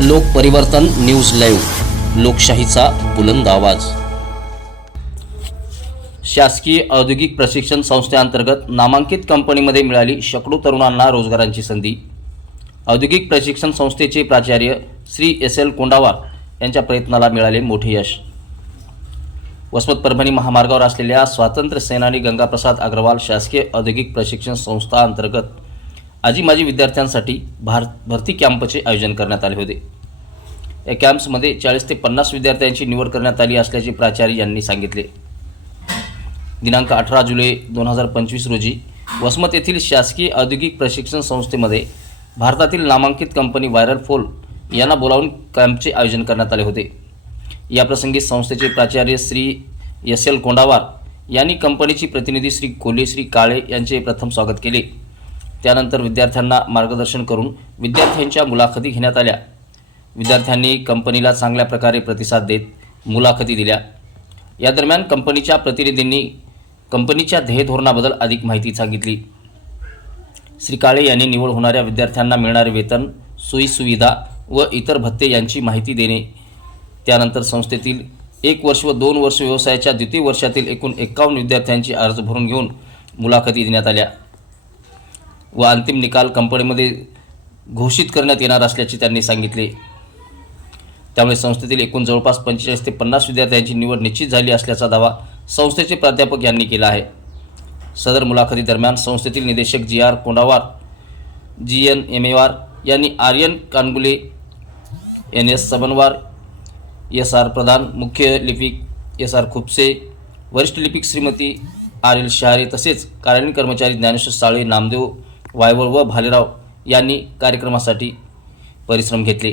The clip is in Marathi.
लोक परिवर्तन न्यूज लाईव्ह लोकशाहीचा बुलंद आवाज. शासकीय औद्योगिक प्रशिक्षण संस्थेअंतर्गत नामांकित कंपनीमध्ये मिळाली शेकडो तरुणांना रोजगारांची संधी. औद्योगिक प्रशिक्षण संस्थेचे प्राचार्य श्री एस एल कोंडावार यांच्या प्रयत्नाला मिळाले मोठे यश. वसमत परभणी महामार्गावर असलेल्या स्वातंत्र्य सेनानी गंगाप्रसाद अग्रवाल शासकीय औद्योगिक प्रशिक्षण संस्था अंतर्गत आजी माजी विद्यार्थ्यांसाठी भार भरती कॅम्पचे आयोजन करण्यात आले होते. या कॅम्प्समध्ये चाळीस ते पन्नास विद्यार्थ्यांची निवड करण्यात आली असल्याचे प्राचार्य यांनी सांगितले. दिनांक अठरा जुलै दोन हजार पंचवीस रोजी वसमत येथील शासकीय औद्योगिक प्रशिक्षण संस्थेमध्ये भारतातील नामांकित कंपनी व्हायरल फोल यांना बोलावून कॅम्पचे आयोजन करण्यात आले होते. याप्रसंगी संस्थेचे प्राचार्य श्री एस एल कोंडावार यांनी कंपनीची प्रतिनिधी श्री कोल्हे श्री काळे यांचे प्रथम स्वागत केले. त्यानंतर विद्यार्थ्यांना मार्गदर्शन करून विद्यार्थ्यांच्या मुलाखती घेण्यात आल्या. विद्यार्थ्यांनी कंपनीला चांगल्या प्रकारे प्रतिसाद देत मुलाखती दिल्या. या दरम्यान कंपनीच्या प्रतिनिधींनी कंपनीच्या ध्येयधोरणाबद्दल अधिक माहिती सांगितली. श्री काळे यांनी निवड होणाऱ्या विद्यार्थ्यांना मिळणारे वेतन सोयीसुविधा व इतर भत्ते यांची माहिती देणे. त्यानंतर संस्थेतील एक वर्ष व दोन वर्ष व्यवसायाच्या द्वितीय वर्षातील एकूण एकावन्न विद्यार्थ्यांची अर्ज भरून घेऊन मुलाखती देण्यात आल्या. व अंतिम निकाल कंपनीमध्ये घोषित करण्यात येणार असल्याचे त्यांनी सांगितले. त्यामुळे संस्थेतील एकूण जवळपास पंचेचाळीस ते पन्नास विद्यार्थ्यांची निवड निश्चित झाली असल्याचा दावा संस्थेचे प्राध्यापक यांनी केला आहे. सदर मुलाखती दरम्यान संस्थेतील निदेशक G R Kondawar G N M Ewar यांनी Aryan Kangule N S Sabanwar S R Pradhan मुख्य लिपिक एस आर खुपसे वरिष्ठ लिपिक श्रीमती आर एल शहारे तसेच कार्यालयीन कर्मचारी ज्ञानेश्वर साळे नामदेव वायवळ व भालेराव यांनी कार्यक्रमासाठी परिश्रम घेतले.